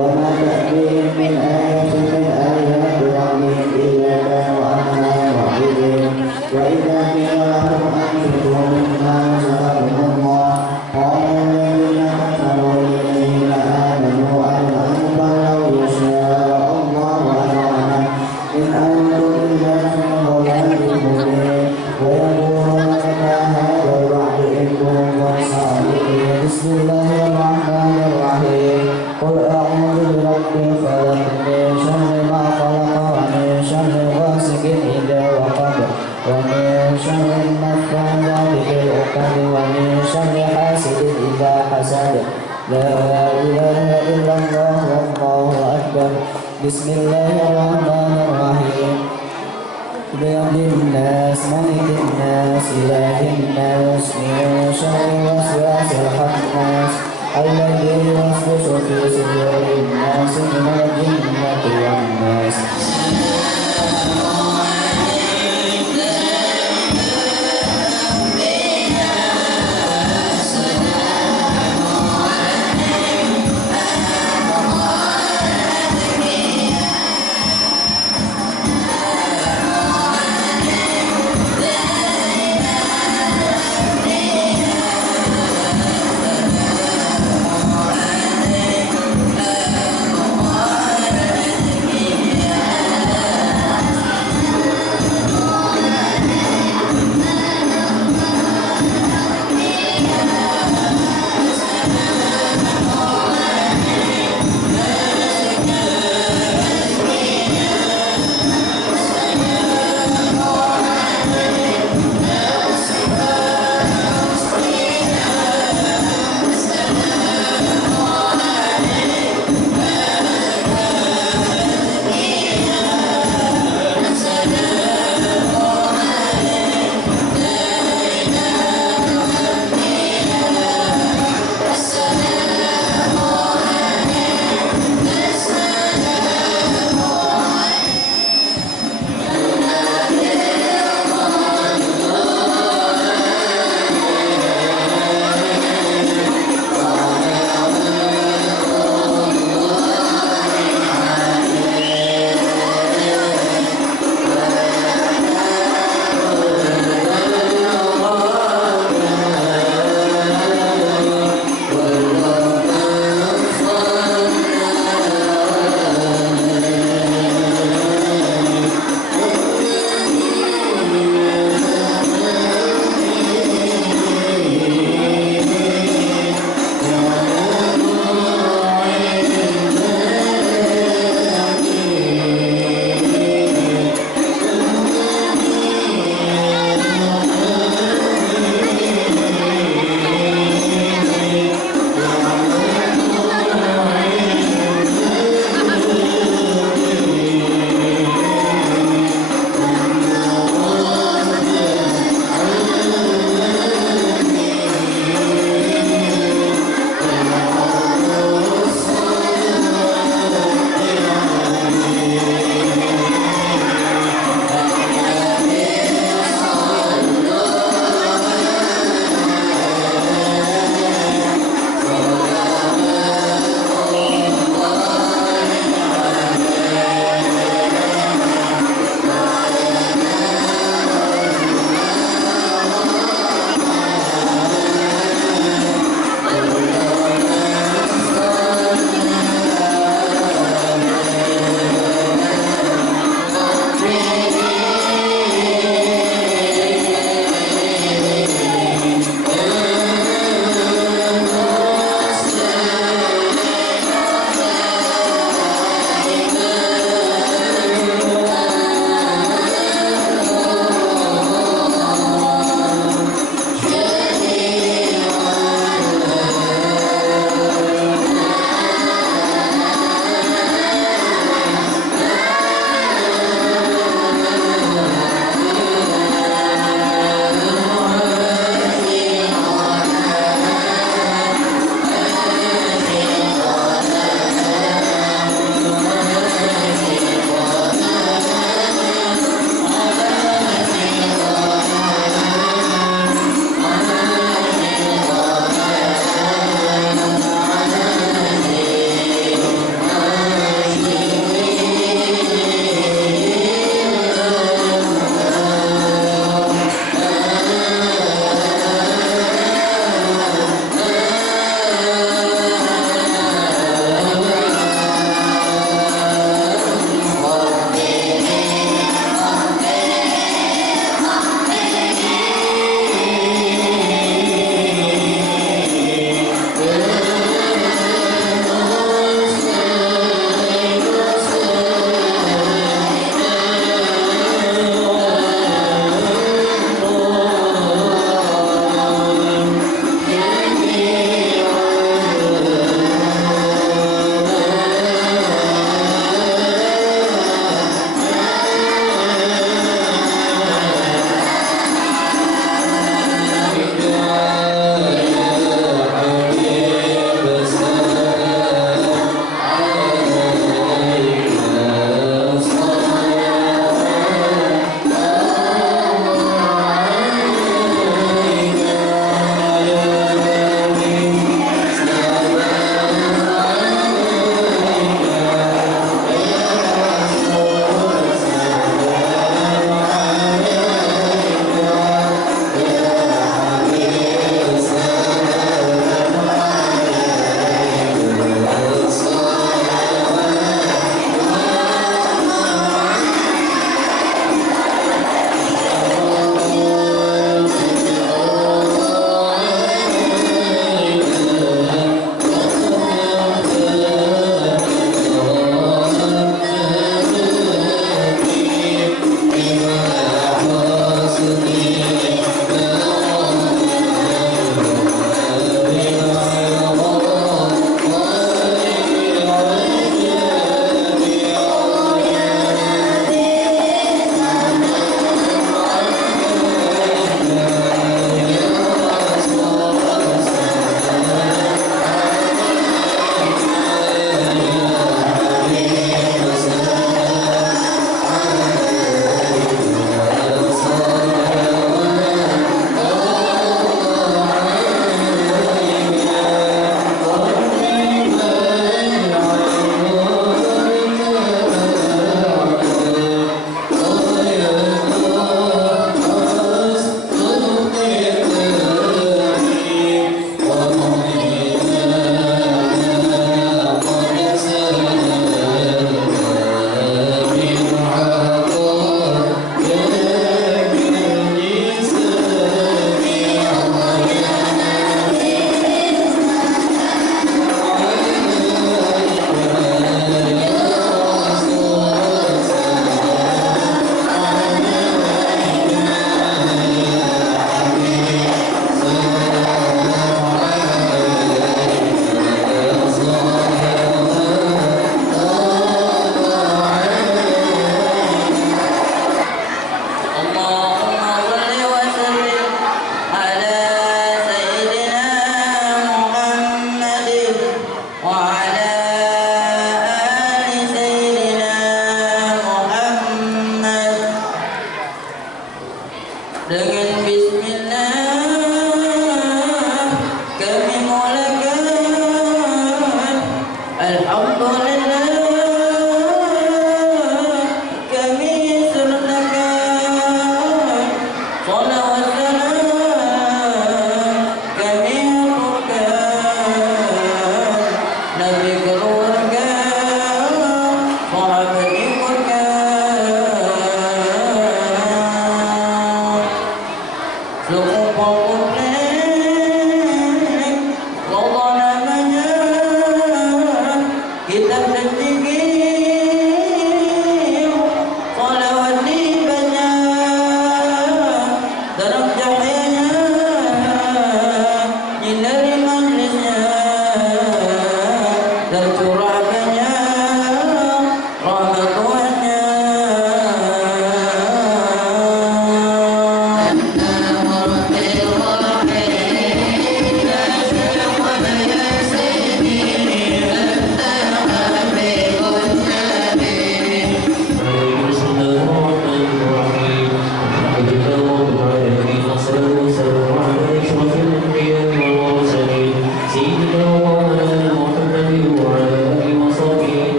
وما تأتيهم من آية من آيات ربهم إلا كانوا عنها معرضين وإذا قيل لهم أنفقوا مما رزقكم الله قال الذين كفروا للذين آمنوا أنفقوا لو يشاء الله أطعمه إن أنتم إلا في ضلال مبين ويقولون متى هذا الوعد إن كنتم صادقين بسم الله الرحمن الرحيم قل أعوذ برب الفلق من شر ما خلق ومن شر غاسق إذا وقب ومن شر النفاثات في العقد ومن شر حاسد إذا حسد لا إله إلا الله والله أكبر بسم الله الرحمن الرحيم رب الناس ملك الناس إله الناس من شر الوسواس الخناس الذي يوسوس في صدور الناس من الجنة والناس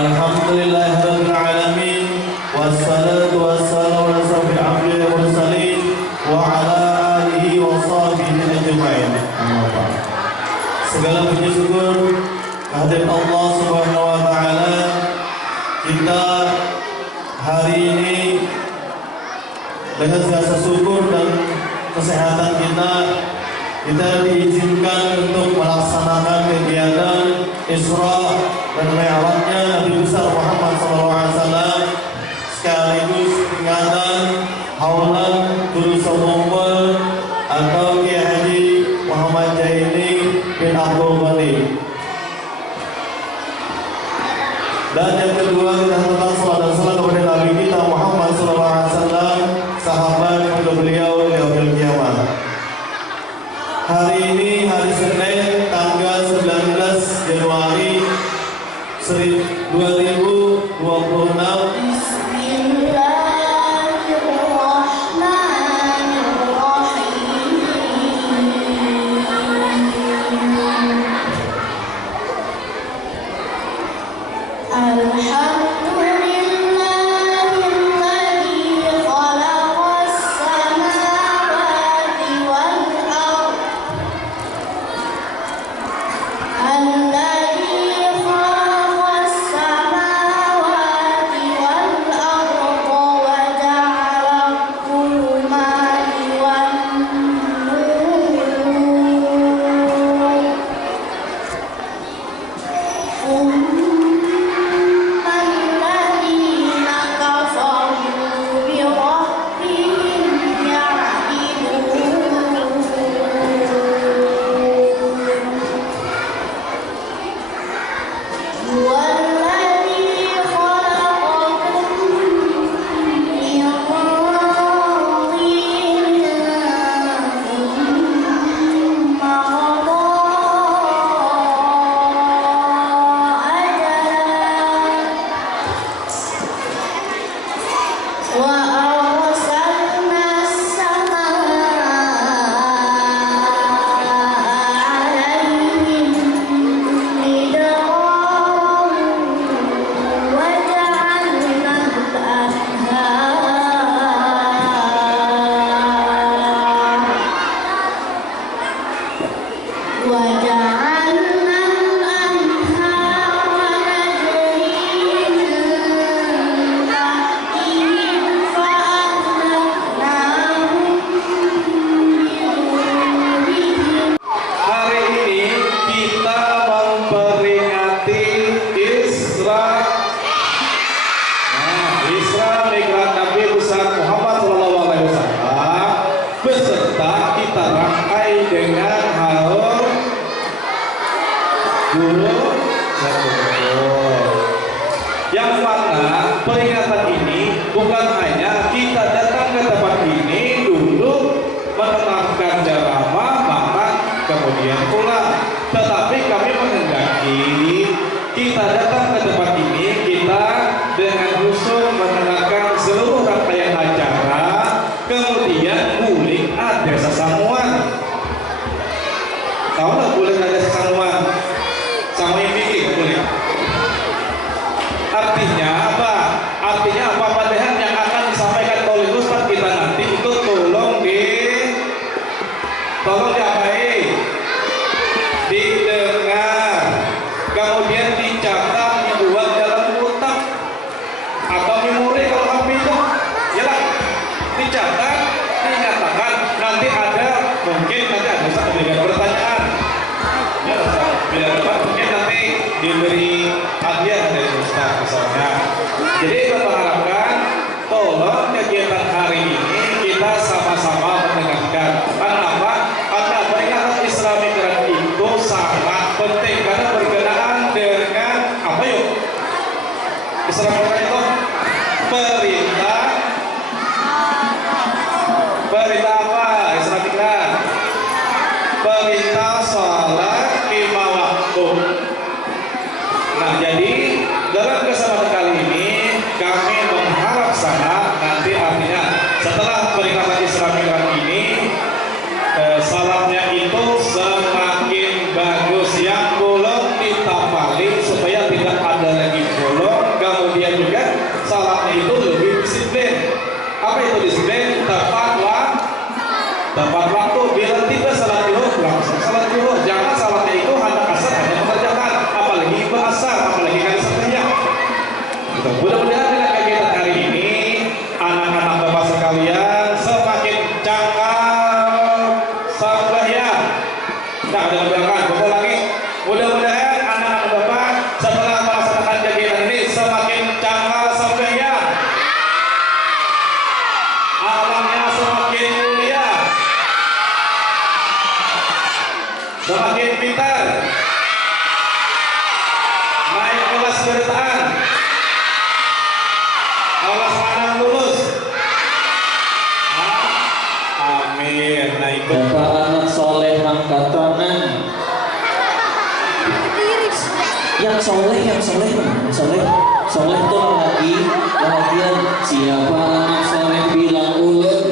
Alhamdulillahirabbil alamin wassalatu wassalamu ala asyrofil anbiya'i wal mursalin wa ala alihi wa sahbihi ajma'in. Segala puji syukur kehadirat Allah Subhanahu wa taala. Kita hari ini dengan rasa syukur dan kesehatan kita diizinkan untuk melaksanakan kegiatan Isra dan Mi'rajnya Nabi besar Muhammad SAW, sekaligus peringatan haulan Durusul Mumpul atau Kiai Haji Muhammad Jaini bin Abdul Ghani. Dan yang kedua, kita tentang salat dan salam kepada Nabi kita Muhammad SAW, sahabat untuk beliau di yaumil kiamat. Hari ini hari Senin tanggal 19 Januari 2026. Yang mana peringatan ini bukan hanya kita datang ke tempat ini, duduk, mendengarkan ceramah, makan, kemudian pulang, tetapi kami menghendaki kita datang ke tempat ini, kita dengan khusyuk mendengarkan seluruh rangkaian acara, kemudian boleh ada sesamuan. Tahu nggak boleh ada sesamuan? Sama yang bikin boleh. Artinya apa? Artinya apa padahal yang akan disampaikan oleh Ustaz kita nanti itu tolong diapain? Didengar, kemudian dicatat, dibuat dalam otak atau memori kalau HP itu, ya lah, dicatat, dinyatakan. Nanti ada mungkin nanti ada satu pertanyaan. Ya, bila dapat mungkin nanti diberi hadiah dari Ustaz misalnya. Jadi kita mengharapkan tolong kegiatan hari ini kita sama-sama mendengarkan. Kenapa? Karena peringatan Isra Mi'raj itu sangat penting karena berkenaan dengan apa yuk? Isra Mi'raj itu perintah apa? Isra Mi'raj perintah salat 5 waktu. Nah, jadi dalam kesempatan kali ini kami mengharap sangat nanti artinya setelah peringatan Isra Mi'raj ini salatnya itu semakin bagus, yang bolong ditapali supaya tidak ada lagi bolong, ceritaan. Awas anak lulus. Amin. Nah itu. Bapak anak soleh angkat tangan. Yang soleh itu lagi bagian. Siapa anak soleh bilang ulun.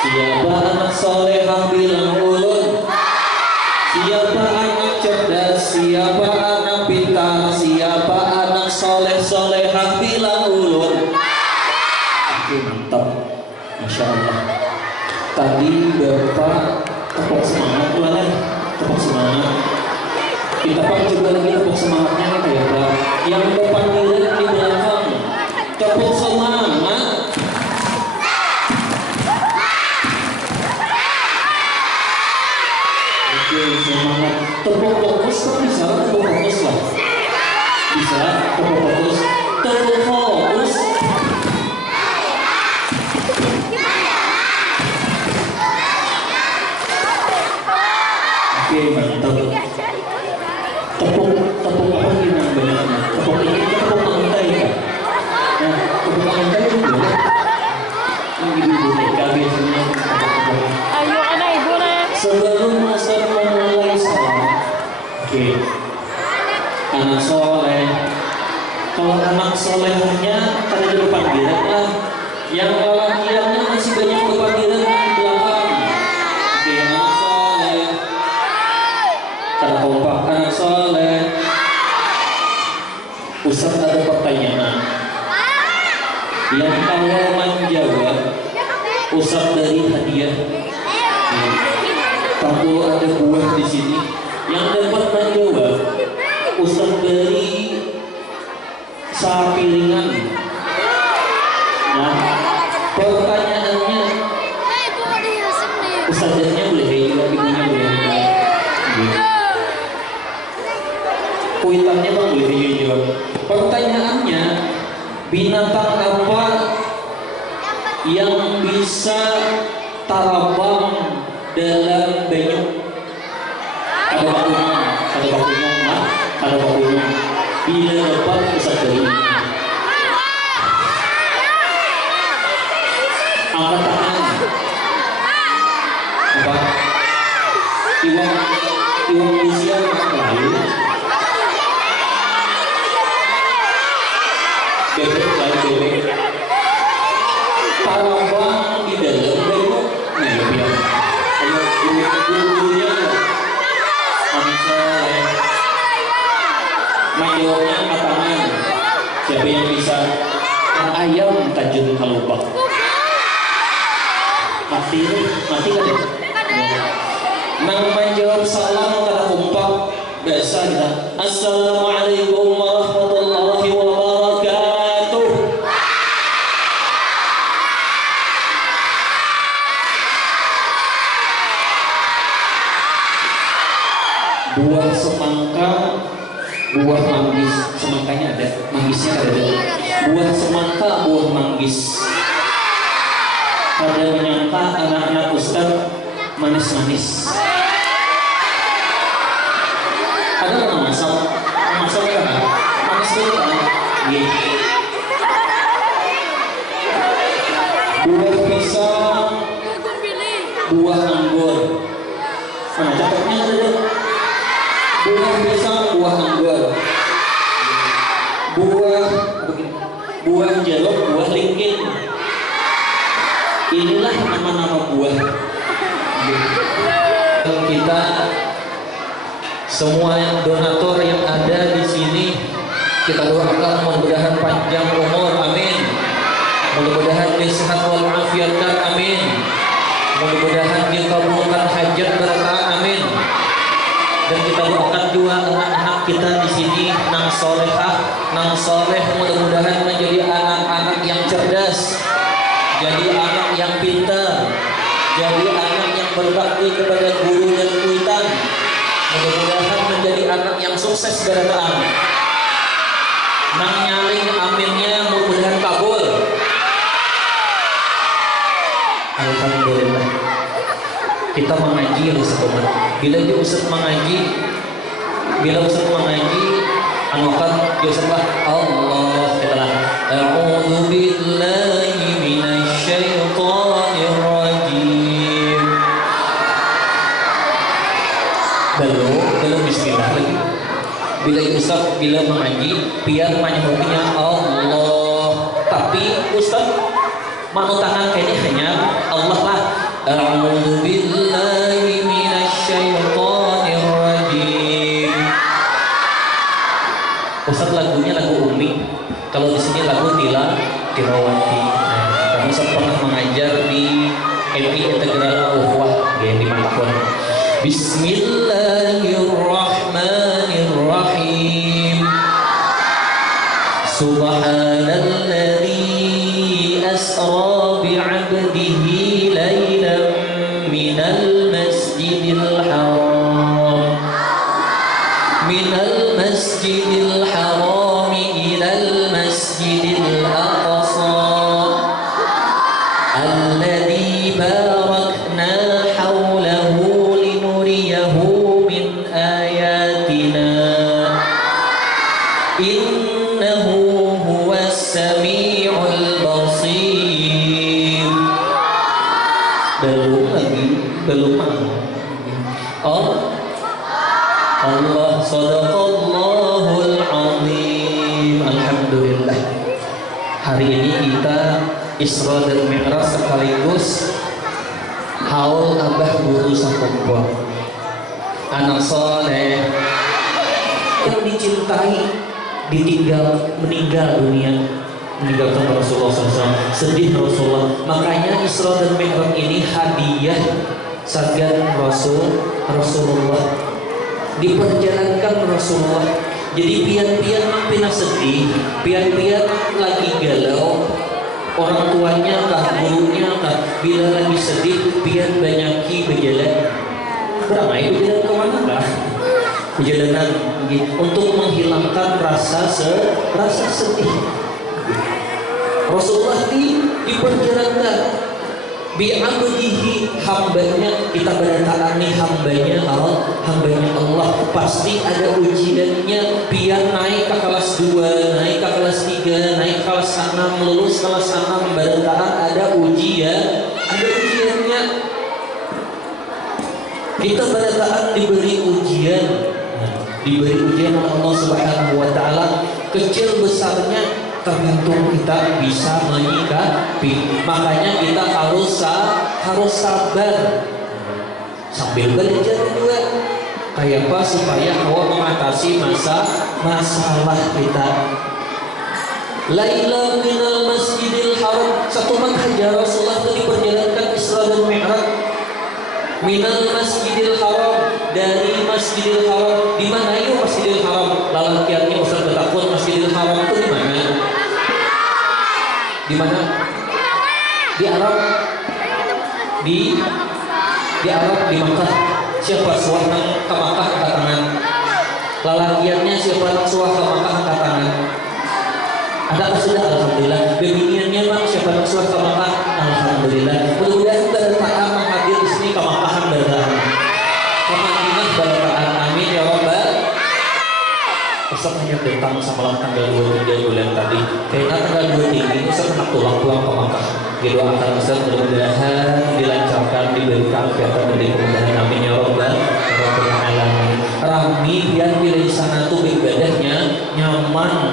Siapa anak soleh bilang ulun. Siapa anak cerdas, siapa anak pintar, siapa anak soleh-solehah bilang ulun. Oke, mantap, masya Allah. Tadi Bapak tepuk semangat tuan, tepuk semangat. Kita Pak coba lagi tepuk semangatnya kayak Pak. Yang depan diri di belakang, tepuk semangat. Semangat, tepuk fokus kok bisa tepuk fokus lah, bisa tepuk fokus, tepuk fokus. Oke, mantap. Tepuk apa ini yang banyaknya? Tepuk ini, tepuk lantai ya. Nah, tepuk lantai itu boleh. Ini ibu mereka biasanya. Ayo anak ibu nih. Sebelum Ustaz memulai salat, oke, anak soleh. Kalau anak solehnya tadi di depan direk lah, yang lelakiannya masih banyak depan direk di belakang. Oke, anak soleh, cara kompak anak soleh. Ustaz ada pertanyaan. Yang awal menjawab, Ustaz dari hadiah. Kalau ada buah di sini, yang dapat menjawab Ustaz dari sapiringan. Nah, pertanyaannya Ustaznya boleh juga, ibunya boleh. Kuitannya bang boleh jawab. Pertanyaannya, binatang apa yang bisa tarabang dalam banyu? Ada bakunya. Bila dapat Ustaz dari angkat tangan. Apa? Iwan usia lalu. Bebek. Tarabang di dalam banyu. Nah, ya biar. Ayo, Mayornya katangan. Siapa yang bisa? Ayam tajun kalubak. Mati kan ya? Nang menjawab salam kata kompak biasa kita. Assalamualaikum warahmatullahi wabarakatuh. Buah semangka, buah manggis, semangkanya ada, manggisnya ada. Buah semangka, buah manggis. Pada menyangka anak-anak Ustaz manis-manis. Ada nggak masak? Masak ya kan? Manis gitu kan? Gitu. Buah pisang, buah anggur. Nah, catatnya ada. Buah pisang, buah anggur, buah jeruk, buah lingkin. Inilah nama-nama buah. Kita semua donatur yang ada di sini, kita doakan mudah-mudahan panjang umur, amin. Mudah-mudahan sehat walafiat, amin. Mudah-mudahan dikabulkan hajat berkah, amin. Dan kita doakan juga anak-anak kita di sini nang solehah, nang soleh, mudah-mudahan menjadi anak-anak yang cerdas, jadi anak yang pintar, jadi anak yang berbakti kepada guru dan kuitan. Mudah-mudahan menjadi anak yang sukses berataan. Nang nyaling aminnya mudah-mudahan kabul. Alhamdulillah. Kita mengaji Ustaz Umar. Bila Ustaz mengaji, Anokan Yusuflah Allah katalah a'udzu billahi minasyaitonir rajim. Belum bismillah lagi. Bila Ustaz bila mengaji biar menyebutnya Allah, tapi Ustaz mau tangan kayaknya hanya Allah lah. A'udzu billahi minasyaitonir rajim. Ustaz lagunya lagu Umi. Kalau di sini lagu Tilawati. Kami Ustaz pernah mengajar di MI Integral Uhwah di Matakwon. Bismillahirrahmanirrahim. Subhanalladzi asra bi'abdihi lailan minal masjidil haram ilal masjidil aqsa alladzi barakna hawlahu linuriyahu min ayatina innahu huwas sami'ul basir. Belum Allah sadaqallahul azim. Alhamdulillah. Hari ini kita Isra dan Mi'raj sekaligus haul abah guru sampun anak soleh yang dicintai ditinggal meninggal dunia, meninggalkan Rasulullah SAW. Sedih Rasulullah. Makanya Isra dan Mi'raj ini hadiah sagan Rasulullah, diperjalankan Rasulullah. Jadi pian-pian pina sedih, pian-pian lagi galau, orang tuanya kah, gurunya kah, bila lagi sedih pian banyaki berjalan. Beramai berjalan kemana kah? Perjalanan untuk menghilangkan rasa sedih. Rasulullah diperjalankan bi'abdihi, hambanya. Kita bertaani hambanya Allah, pasti ada ujiannya. Biar naik ke kelas 2, naik ke kelas 3, naik ke kelas 6, lulus kelas 6, bertahan ada ujiannya. Kita bertahan diberi ujian oleh Allah Subhanahu wa taala. Kecil besarnya tergantung kita bisa menyikapi. Makanya kita harus sabar sambil belajar juga. Kayak apa supaya Allah mengatasi masalah kita. Laila minal masjidil haram. Satu makhaja Rasulullah itu diperjalankan Isra dan Mi'raj. Minal masjidil haram, dari Masjidil Haram. Di mana yuk Masjidil Haram? Lalu kiatnya Ustaz bertakun Masjidil Haram itu di mana? Di mana? Di Arab. Di Arab, di Makkah. Siapa suah nang ke Makkah angkat tangan. Lalakiannya siapa nang suah ke Makkah angkat tangan. Ada sudah alhamdulillah. Beginiannya bang siapa nang suah ke Makkah? Alhamdulillah. Mudah-mudahan bertahan menghadir di sini ke Makkah bertahan. Kemadinah bertahan. Amin ya rabbal. Ustaz hanya datang sama tanggal 23 bulan tadi. Karena tanggal 23 Ustaz kena pulang ke Makkah. Didoakan Ustaz mudah-mudahan dilancarkan, diberikan kesehatan dan kemudahan. Amin ya rabbal alamin. Rami yang di sana tuh ibadahnya nyaman.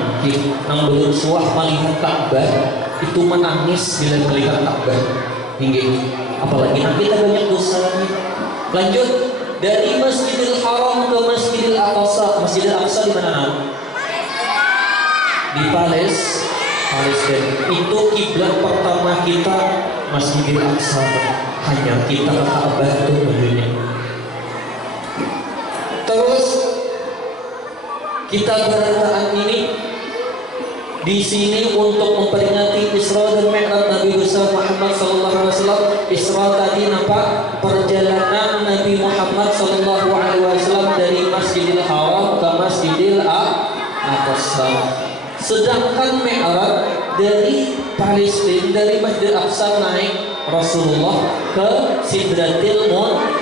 Nang belum suah melihat Ka'bah itu menangis bila melihat Ka'bah. Hingga apalagi nanti kita banyak dosanya. Lanjut dari Masjidil Haram ke Masjidil Aqsa. Masjidil Aqsa di mana? Di Palestina. Itu kiblat pertama kita Masjidil Aqsa. Hanya kita ke Ka'bah itu dulunya. Terus kita berataan ini di sini untuk memperingati Isra dan Mi'raj Nabi besar Muhammad sallallahu alaihi wasallam. Isra tadi nampak perjalanan Nabi Muhammad sallallahu alaihi wasallam dari Masjidil Haram ke Masjidil Aqsa. Sedangkan Mi'raj dari Palestina, dari Masjidil Aqsa naik Rasulullah ke Sidratil Muntaha.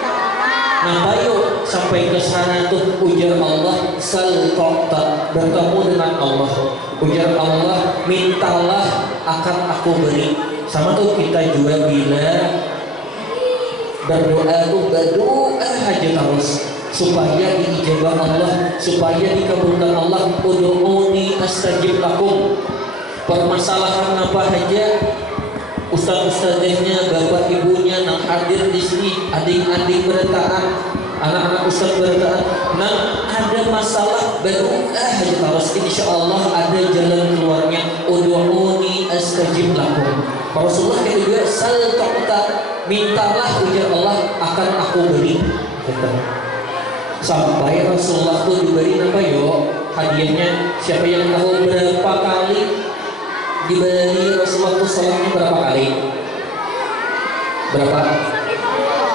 Nah, yuk sampai ke sana tuh ujar Allah sal tu'ta. bertemu dengan Allah. Ujar Allah, mintalah akan aku beri. Sama tuh kita juga bila berdoa tuh berdoa aja terus supaya diijabah Allah, supaya dikabulkan Allah. Ud'uni astajib lakum. Permasalahan apa aja, ustaz-ustaznya, bapak ibunya yang hadir di sini, adik-adik berataan, anak-anak ustaz berataan, nah ada masalah berdoa aja terus, insya Allah ada jalan keluarnya. Ud'uni astajib lakum. Rasulullah kedua, sal tu'ta, mintalah ujar Allah akan aku beri. Sampai Rasulullah itu diberi apa yo hadiahnya, siapa yang tahu berapa kali diberi Rasulullah itu salatnya berapa kali? Berapa?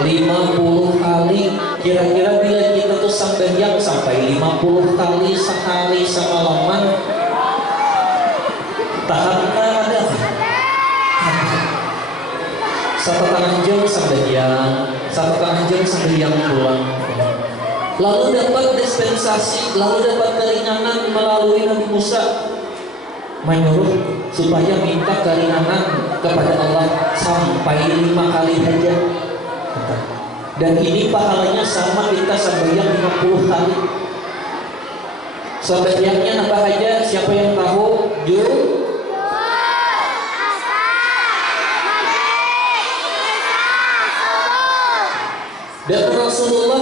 50 kali. Kira-kira bila kita tuh sembahyang sampai 50 kali sehari semalaman, tahankah ada? 1,5 jam sembahyang, 1,5 jam sembahyang pulang. Lalu dapat dispensasi, lalu dapat keringanan melalui Nabi Musa menyuruh supaya minta keringanan kepada Allah sampai 5 kali saja. Dan ini pahalanya sama kita sembahyang 50 kali. Sembahyangnya apa aja? Siapa yang tahu? Dan Rasulullah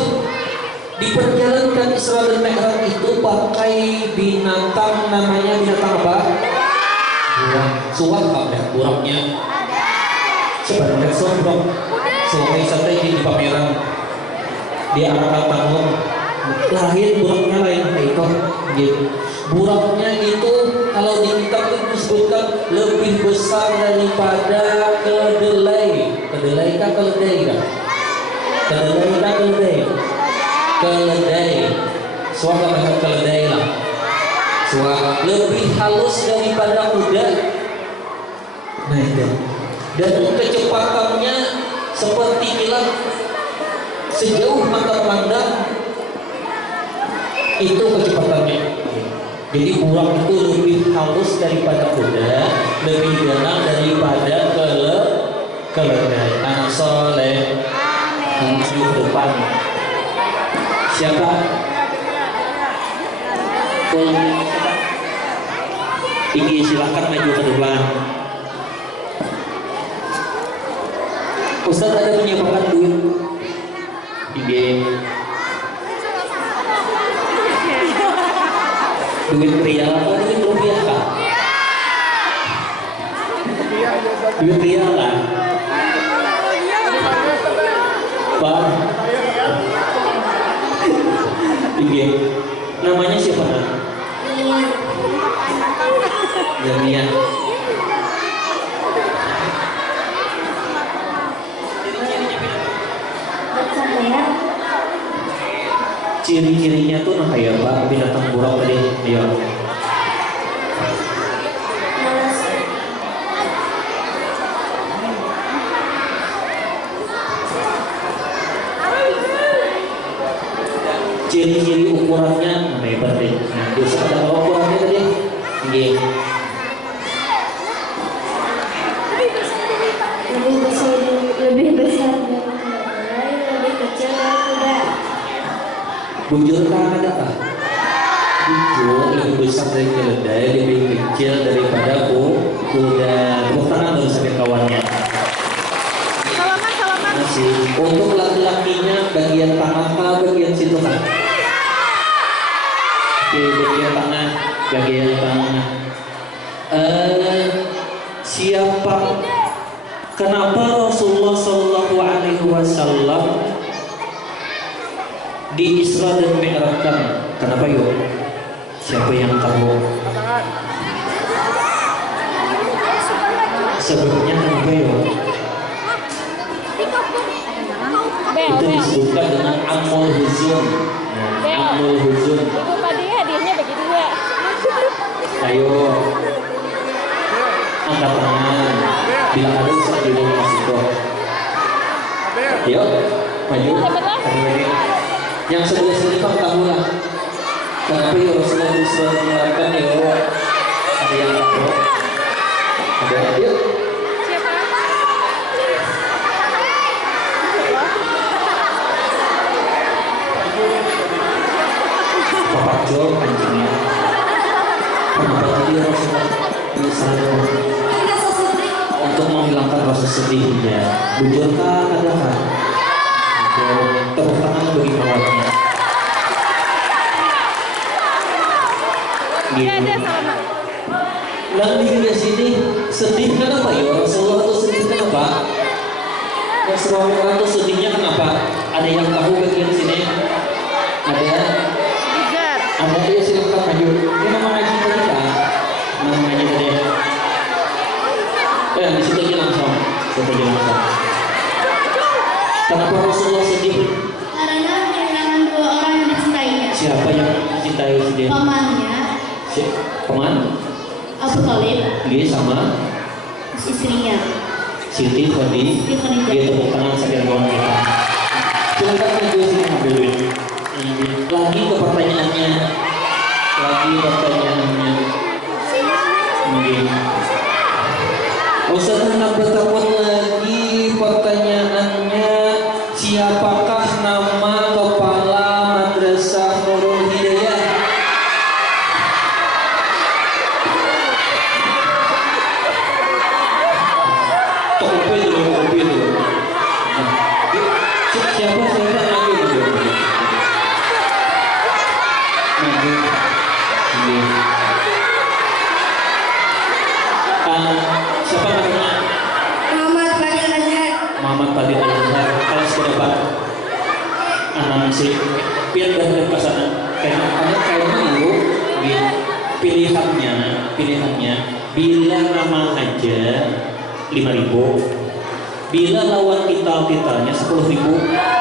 diperjalankan Isra dan Mi'raj itu pakai binatang, namanya binatang apa? Burang. Suah apa ya burangnya? Sebenarnya suah dong. Suah santai di pameran di arah tahun lahir burangnya lain itu. Gitu. Burangnya itu kalau di kitab itu disebutkan lebih besar daripada kedelai. Kedelai kah keledai kah? Keledai kah keledai? Keledai. Suara bahasa keledai lah. Suara lebih halus daripada kuda. Nah itu. Dan kecepatannya seperti kilat sejauh mata memandang. Itu kecepatannya. Jadi burung itu lebih halus daripada kuda, lebih ganas daripada keledai. Anak soleh. Maju depan. Siapa? Tinggi, silahkan maju ke depan. Ustaz ada menyiapkan duit. Tinggi. Duit rial atau duit rupiah kah? Duit rial kan? Pak. Tinggi. Namanya siapa? Jamian. Ciri-cirinya tuh nah kayak Pak binatang burung tadi. Ayo. Ciri-ciri ukurannya hebat deh. Nah, bisa ada ukurannya tadi. Iya. Lebih besar dari keledai, lebih kecil dari kuda. Bujur kah ada kah? Bujur lebih besar dari keledai, lebih kecil daripada kuda. Tepuk tangan dulu sampai kawannya. Salaman. Masih. Untuk laki-lakinya bagian tangan kah, bagian situ kah? Oke, bagian tangan. Siapa? Kenapa Rasulullah Shallallahu Alaihi Wasallam di Isra dan Mi'rajkan? Kenapa yuk? Siapa yang tahu? Sebabnya kenapa yuk? Itu disebutkan dengan Amul Huzun. Amul Huzun. Ibu tadi hadiahnya begitu ya. Ayo, angkat tangan. Bila ada usah di rumah situ. Yuk, maju. Yang sebelah sini kan tahu lah. Kenapa ya Rasulullah buat mengeluarkan yuk. Ada yang tahu? Ada yuk. Siapa? Bapak Jol anjingnya. Kenapa tadi Rasulullah misalnya untuk menghilangkan rasa sedihnya? Bujurkah adakah? Tepuk tangan bagi perawatnya. Iya ada sama. Lalu di dunia sini sedih kenapa ya Rasulullah itu sedih kenapa? Rasulullah itu sedihnya kenapa? Ada yang tahu bagian sini? Ada? Tigar. Ada ya silakan maju. Ini nama ngaji tadi kan? Nama ngaji tadi. Di situ aja langsung. Situ aja langsung. Kenapa Rasulullah sedih? Karena kehilangan dua orang yang dicintainya. Siapa yang dicintai dia? Pamannya, Paman? Abu Thalib, Dia sama istrinya. Siti Khadi. Siti Khadijah. Dia tepuk tangan sekalian kawan kita. Silakan maju sini ambil duit. Lagi ke pertanyaannya. Ustaz hendak bertakun lagi pertanyaannya, siapakah nama kepala Madrasah Nurul Hidayah? Kopi itu. Siapa lagi gitu? Siapa namanya? Muhammad Fadil Azhar. Muhammad Fadil Azhar. Kelas berapa? Si biar dari pasangan. Kayaknya lu pilihannya bila nama aja 5.000, bila lawan kita-kitanya 10.000.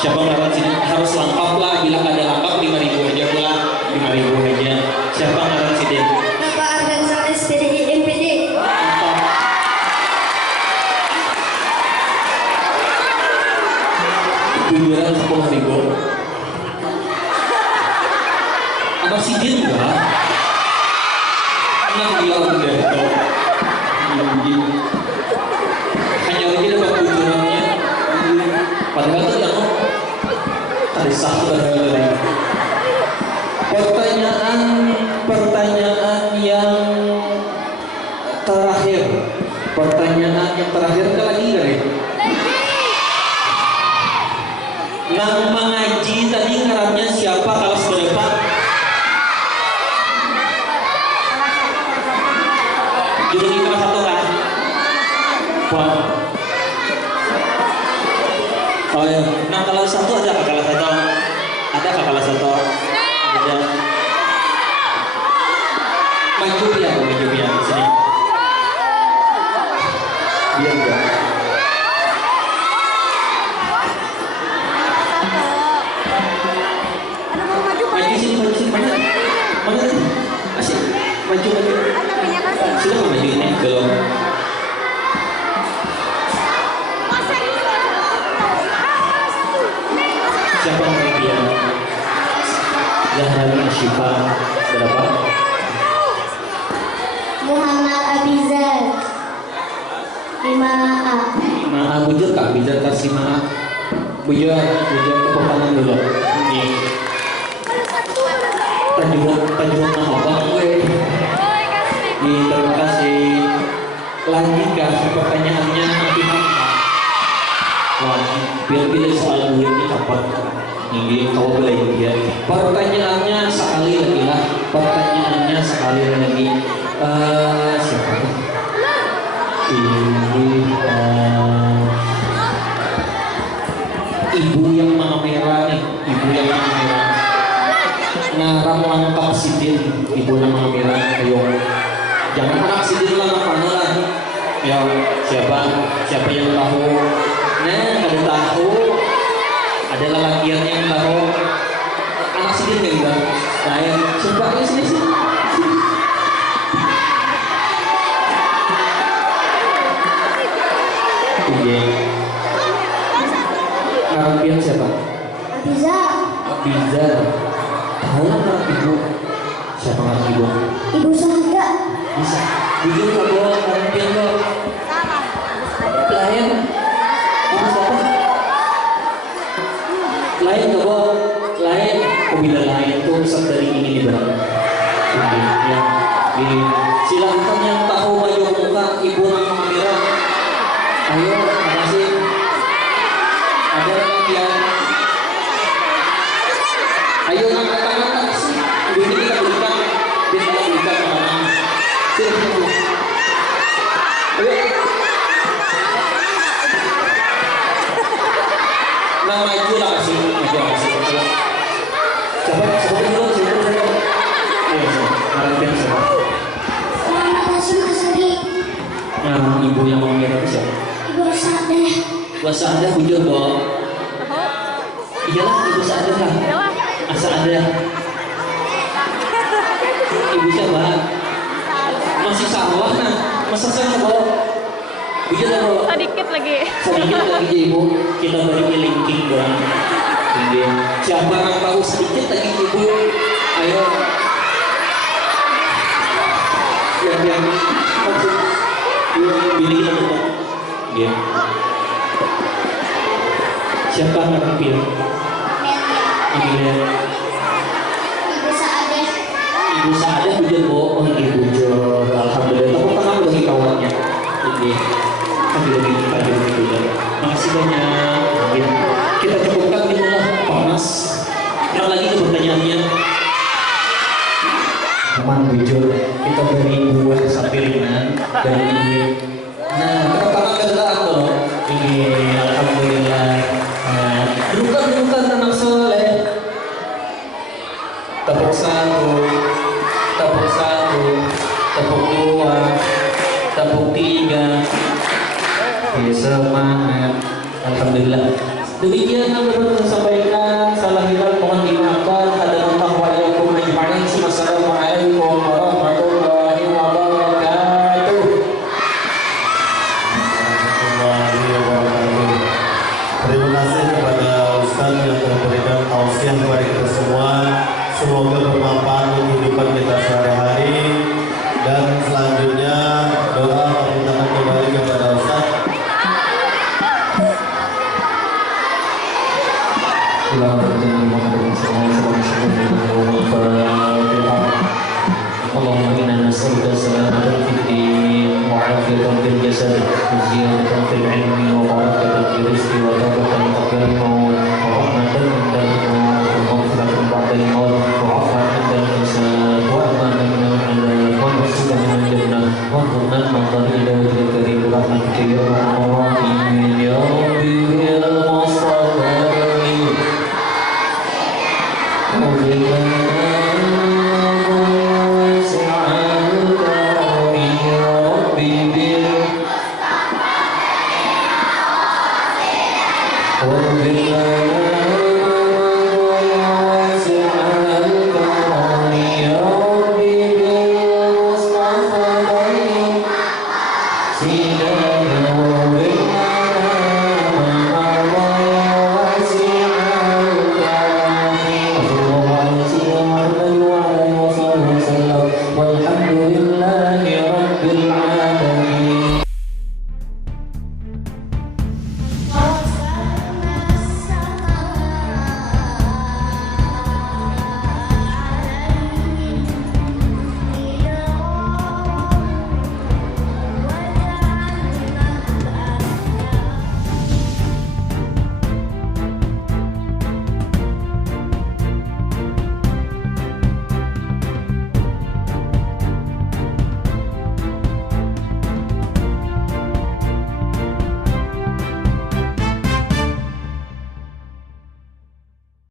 Siapa ngelawan sini harus lengkap lah, bila ada lengkap 5.000 aja pula, 5.000 aja. Siapa ngelawan sini? Bapak Ardansa SPDI MPD. Bujuran 10.000. Anak sidin enggak? Anak gila udah itu. Hanya lagi dapat bujurannya. Padahal itu yang ada satu dari pertanyaan yang terakhir. Pertanyaan yang terakhir ke lagi kali. Nama ngaji tadi ngarapnya siapa kalau berapa? Judul kelas 1 kan? Wah. Oh ya, nah kalau 1 ada ke kelas 1? Ada ke kelas 1? Ada. Maju ya sini. Biar enggak. Maju sini mana? Mana tadi? Asik. Maju. Sudah maju ini belum. Siapa yang dia? Zahra Syifa berapa? Muhammad Abizar 5A. 5A bujur kak, bujur kasih 5A. Bujur tepuk tangan dulu. Ini. Tanjung nama bang gue. Terima kasih. Lanjutkan pertanyaannya nanti lagi. Biar soal duit ini kapan? Ini kau boleh ya. Pertanyaannya sekali lagi lah. Siapa? Ini ibu yang manga merah nih. Ngarang lengkap sidin. Ibu yang manga merah. Ayo. Jangan anak sidin lah lah. Ya siapa yang tahu? Nah, kalau tahu ada lelakian yang tahu anak sidin nggak gitu? Saya coba sini. Iya. Nama pian siapa? Abiza. Abizar. Tahu nama ibu? Siapa nama ibu? Ibu Sahada. Bisa. Jujur kalau nama pian kok. Lain. Ibu siapa? Lain nggak boh? Lain. Kok bila lain tuh Ustaz dari ini bang. Ini ya. Ini silahkan yang tahu baju muka ibu nama Amira. Ayo, makasih. Ada lagi yang ayo angkat tangan sih. Ini kita berikan, makanan. Sini. Ayo. Nah maju lah kasih. Coba dulu. Ayo, harapin semua. Selamat Hashim Asadi. Nah, ibu yang mau ngira siapa? Ibu Sa'adah. Bahasa ada hujur boh. Iyalah ibu Sa'adah lah. Asa ada. Ibu siapa? Masih sawah nah. Masa saya boh. Hujur lah boh. Sedikit lagi. Sedikit lagi ya ibu. Kita beri linking doang. Ini. Siapa yang tahu sedikit lagi ibu? Ayo. Yang maksud pilih kita tutup. Ya. Siapa yang pilih? Amelia. Ibu Sa'adah. Ibu Sa'adah hujur bohong. Ibu hujur. Alhamdulillah. Tepuk tangan bagi kawannya. Ini. Pagi juga. Makasih banyak. Ya. Kita cukupkan inilah panas. Yang lagi ke pertanyaannya. Aman hujur. Kita beri buah sapiringan dan ini. Nah, tepuk tangan kedelaan dong. Ini alhamdulillah. Dudukan anak soleh. Tepuk satu, tepuk dua, tepuk tiga. Semangat. Alhamdulillah. Demikian yang dapat saya sampaikan. Salah hilal mohon dimaafkan. Hadanallahu wa iyyakum ajma'in. Wassalamualaikum warahmatullahi wabarakatuh. Terima kasih kepada Ustaz yang telah memberikan tausiah kepada kita semua. Semoga bermanfaat untuk kehidupan kita sehari-hari. Dan selanjutnya doa permintaan kembali kepada Ustaz. اللهم إنا نسألك السلامة في الدين وعافية في الجسد وزيادة في العلم وبركة في الرزق وتوبة قبل الموت ورحمة عند الموت ومغفرة بعد الموت وعفوا عند الحساب وأمانا من العذاب ونصيبا من الجنة وانظرنا المنظر إلى وجه الكريم برحمتك يا أرحم الراحمين يا ربي يا المصطفى وبالله